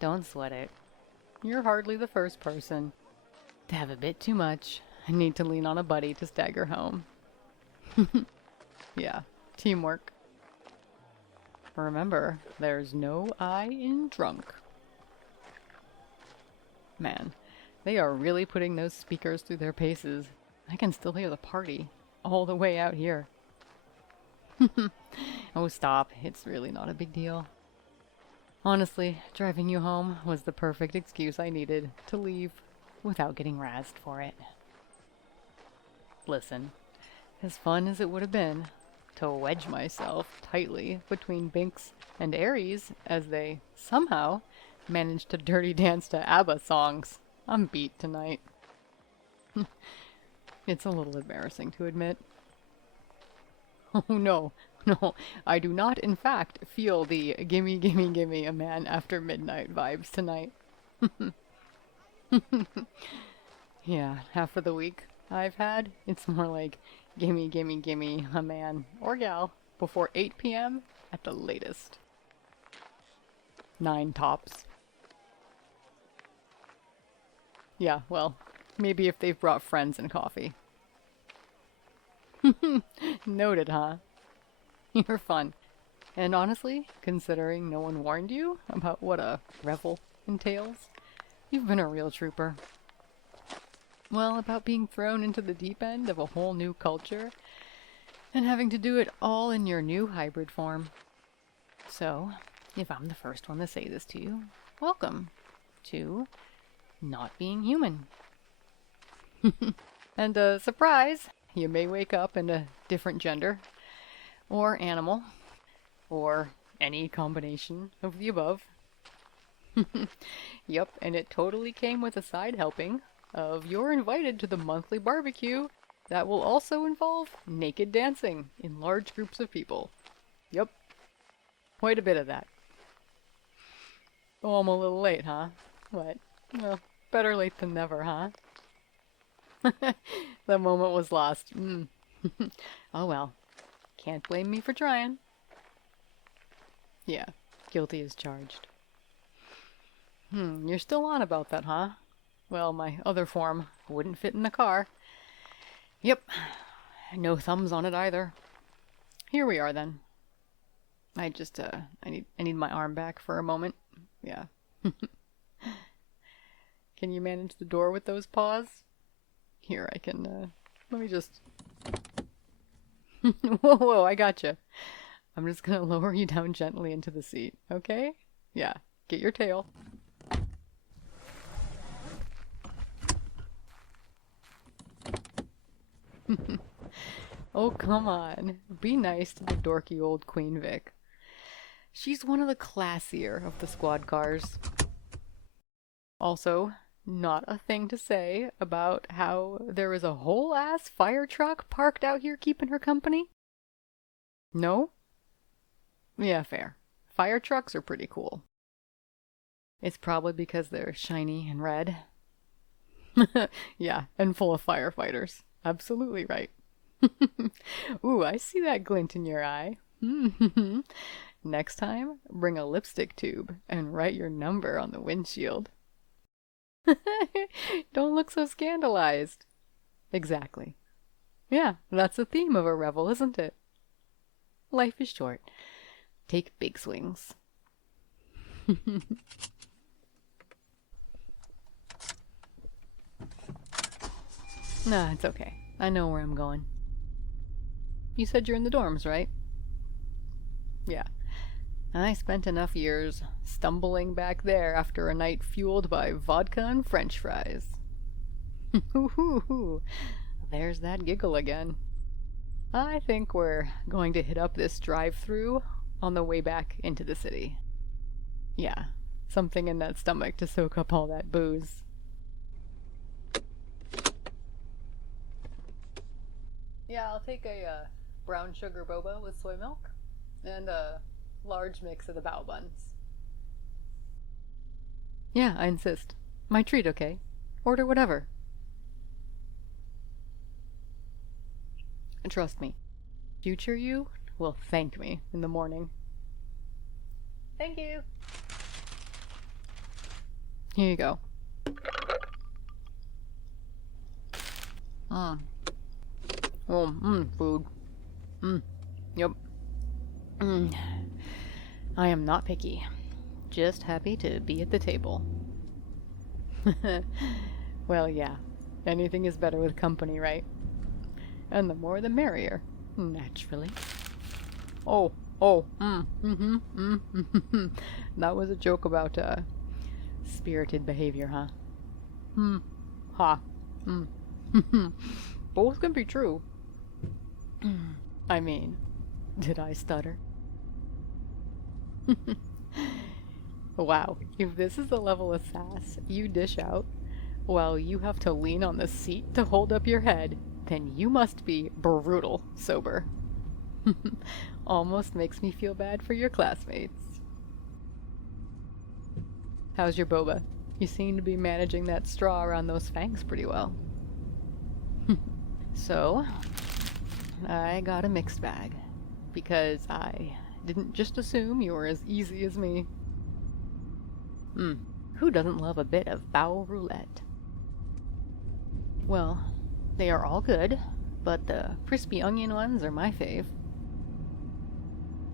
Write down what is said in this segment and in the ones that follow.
Don't sweat it. You're hardly the first person to have a bit too much and need to lean on a buddy to stagger home. Yeah, teamwork. Remember, there's no I in drunk. Man, they are really putting those speakers through their paces. I can still hear the party all the way out here. Oh, stop. It's really not a big deal. Honestly, driving you home was the perfect excuse I needed to leave without getting razzed for it. Listen, as fun as it would have been to wedge myself tightly between Binks and Aries as they somehow managed to dirty dance to ABBA songs, I'm beat tonight. It's a little embarrassing to admit. Oh no, no, I do not in fact feel the gimme gimme gimme a man after midnight vibes tonight. Yeah, half of the week I've had, it's more like gimme gimme gimme a man or gal before 8 p.m. at the latest. 9 tops. Yeah, well, maybe if they've brought friends and coffee. Noted, huh? You're fun. And honestly, considering no one warned you about what a revel entails, you've been a real trooper. Well, about being thrown into the deep end of a whole new culture and having to do it all in your new hybrid form. So, if I'm the first one to say this to you, welcome to not being human. And surprise, you may wake up in a different gender, or animal, or any combination of the above. Yep, and it totally came with a side helping of you're invited to the monthly barbecue that will also involve naked dancing in large groups of people. Yep, quite a bit of that. Oh, I'm a little late, huh? What? Well, better late than never, huh? The moment was lost. Oh well. Can't blame me for trying. Yeah, guilty as charged. You're still on about that, huh? Well, my other form wouldn't fit in the car. Yep, no thumbs on it either. Here we are then. I need my arm back for a moment. Yeah. Can you manage the door with those paws? Here, I can, let me just... Whoa, whoa, I gotcha. I'm just gonna lower you down gently into the seat, okay? Yeah, get your tail. Oh, come on. Be nice to the dorky old Queen Vic. She's one of the classier of the squad cars. Also, not a thing to say about how there is a whole ass fire truck parked out here keeping her company? No? Yeah, fair. Fire trucks are pretty cool. It's probably because they're shiny and red. Yeah, and full of firefighters. Absolutely right. Ooh, I see that glint in your eye. Next time, bring a lipstick tube and write your number on the windshield. Don't look so scandalized. Exactly. Yeah, that's the theme of a revel, isn't it? Life is short. Take big swings. Nah, it's okay. I know where I'm going. You said you're in the dorms, right? Yeah. I spent enough years stumbling back there after a night fueled by vodka and french fries. There's that giggle again. I think we're going to hit up this drive-through on the way back into the city. Yeah, something in that stomach to soak up all that booze. Yeah, I'll take a brown sugar boba with soy milk and a large mix of the bao buns. Yeah, I insist. My treat, okay? Order whatever. Trust me, future you will thank me in the morning. Thank you. Here you go. Oh, food. Yep. I am not picky. Just happy to be at the table. Well, yeah. Anything is better with company, right? And the more the merrier, naturally. That was a joke about, spirited behavior, huh? Ha. Both can be true. I mean, did I stutter? Wow, if this is the level of sass you dish out while you have to lean on the seat to hold up your head, then you must be brutal sober. Almost makes me feel bad for your classmates. How's your boba? You seem to be managing that straw around those fangs pretty well. So, I got a mixed bag, because I didn't just assume you were as easy as me. Who doesn't love a bit of bowel roulette? Well, they are all good, but the crispy onion ones are my fave.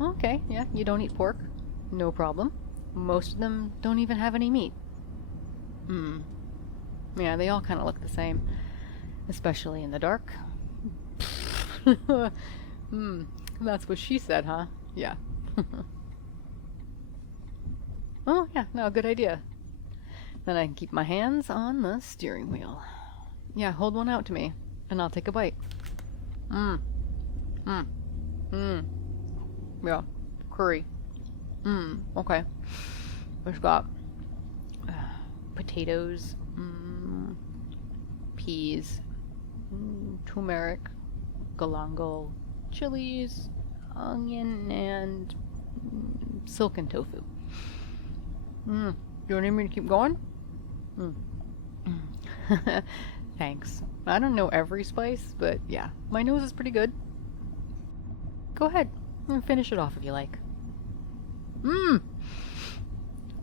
Okay, yeah, you don't eat pork. No problem. Most of them don't even have any meat. Yeah, they all kind of look the same. Especially in the dark. That's what she said, huh? Yeah. Oh, yeah, no, good idea. Then I can keep my hands on the steering wheel. Yeah, hold one out to me, and I'll take a bite. Yeah, curry. Okay. We've got potatoes, peas, turmeric, galangal, chilies, onion, and silken tofu. Do you need me to keep going? Thanks. I don't know every spice, but yeah, my nose is pretty good. Go ahead and finish it off if you like.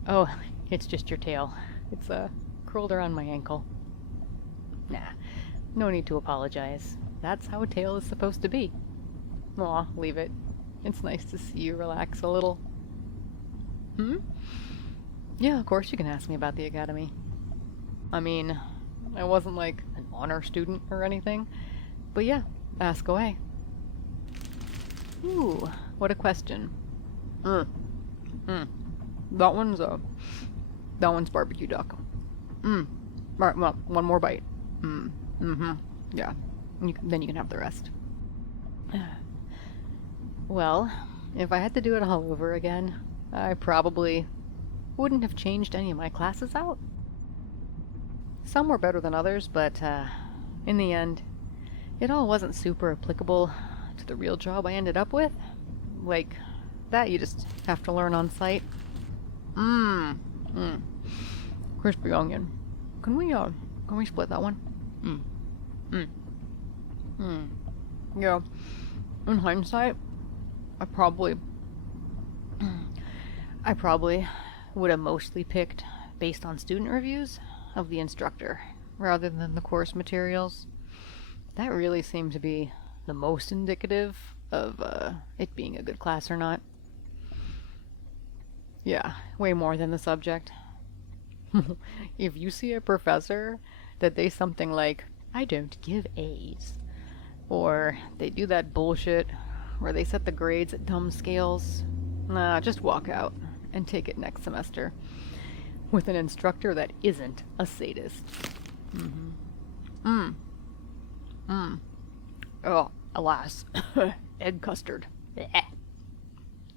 Oh, it's just your tail. It's curled around my ankle. Nah, no need to apologize. That's how a tail is supposed to be. Aw, leave it. It's nice to see you relax a little. Yeah, of course you can ask me about the academy. I mean, I wasn't like an honor student or anything, but yeah, ask away. Ooh, what a question. That one's barbecue duck. Right, well, one more bite. Yeah. Then you can have the rest. Well, if I had to do it all over again, I probably wouldn't have changed any of my classes out. Some were better than others, but in the end, it all wasn't super applicable to the real job I ended up with. Like, that you just have to learn on site. Crispy onion. Can we split that one? Yeah. In hindsight, I probably would have mostly picked based on student reviews of the instructor rather than the course materials. That really seemed to be the most indicative of it being a good class or not. Yeah, way more than the subject. If you see a professor that they something like, I don't give A's, or they do that bullshit where they set the grades at dumb scales, nah, just walk out and take it next semester with an instructor that isn't a sadist. Oh, alas. Egg custard. Blech.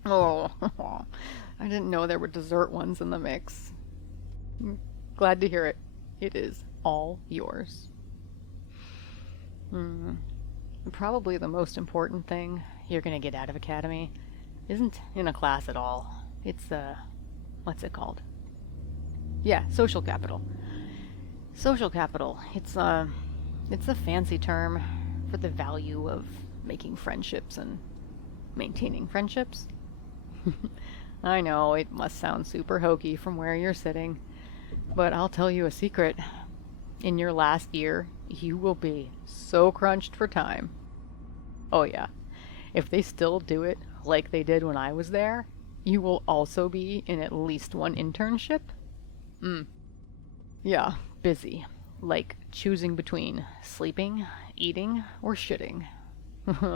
Oh, I didn't know there were dessert ones in the mix. Glad to hear it. It is all yours. Probably the most important thing you're gonna get out of Academy isn't in a class at all. It's, what's it called? Yeah, social capital. Social capital. It's a fancy term for the value of making friendships and maintaining friendships. I know, it must sound super hokey from where you're sitting, But I'll tell you a secret. In your last year, you will be so crunched for time. Oh yeah, if they still do it like they did when I was there, you will also be in at least one internship. Yeah, busy. Like choosing between sleeping, eating, or shitting.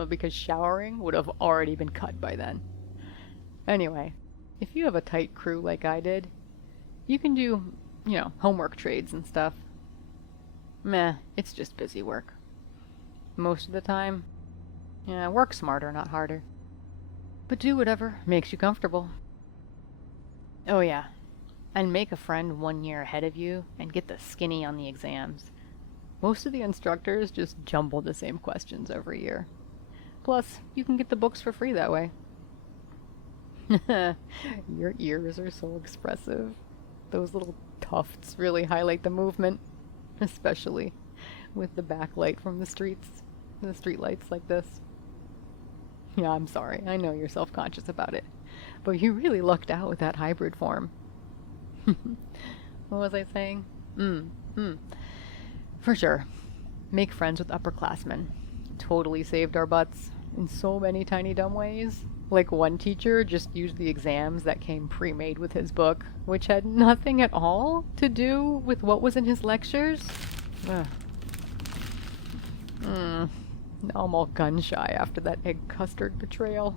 Because showering would have already been cut by then. Anyway, if you have a tight crew like I did, you can do, homework trades and stuff. Meh, it's just busy work. Most of the time, yeah, work smarter, not harder. But do whatever makes you comfortable. Oh yeah, and make a friend 1 year ahead of you and get the skinny on the exams. Most of the instructors just jumble the same questions every year. Plus, you can get the books for free that way. Your ears are so expressive. Those little tufts really highlight the movement, especially with the backlight from the street lights like this. Yeah, I'm sorry. I know you're self-conscious about it, but you really lucked out with that hybrid form. What was I saying? For sure. Make friends with upperclassmen. Totally saved our butts in so many tiny dumb ways. Like one teacher just used the exams that came pre-made with his book, which had nothing at all to do with what was in his lectures. Ugh. Now I'm all gun-shy after that egg custard betrayal.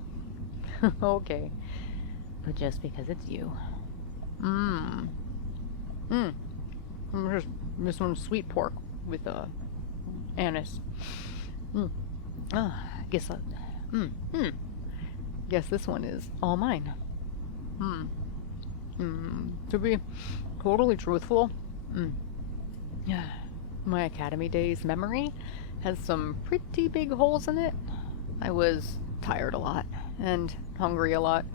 Okay. But just because it's you. This one's sweet pork with anise. Guess Guess this one is all mine. To be totally truthful, my academy days memory has some pretty big holes in it. I was tired a lot and hungry a lot,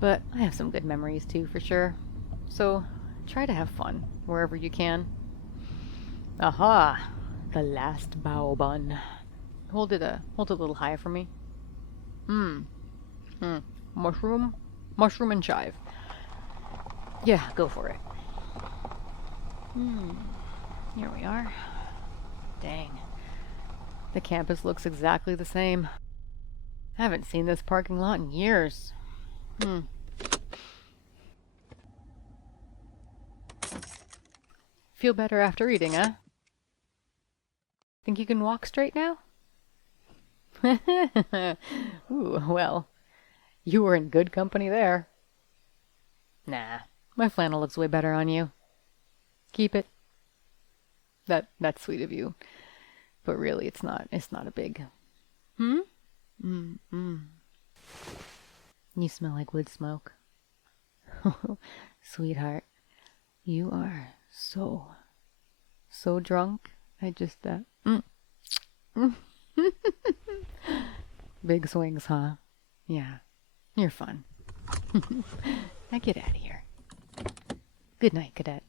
but I have some good memories too, for sure. So try to have fun wherever you can. Aha! The last bao bun. Hold it a little higher for me. Mushroom and chive. Yeah, go for it. Here we are. Dang. The campus looks exactly the same. I haven't seen this parking lot in years. Feel better after eating, huh? Think you can walk straight now? Ooh, well, you were in good company there. Nah, my flannel looks way better on you. Keep it. That's sweet of you. But really, it's not a big... You smell like wood smoke. Sweetheart, you are so drunk. I just, Big swings, huh? Yeah, you're fun. Now get out of here. Good night, cadet.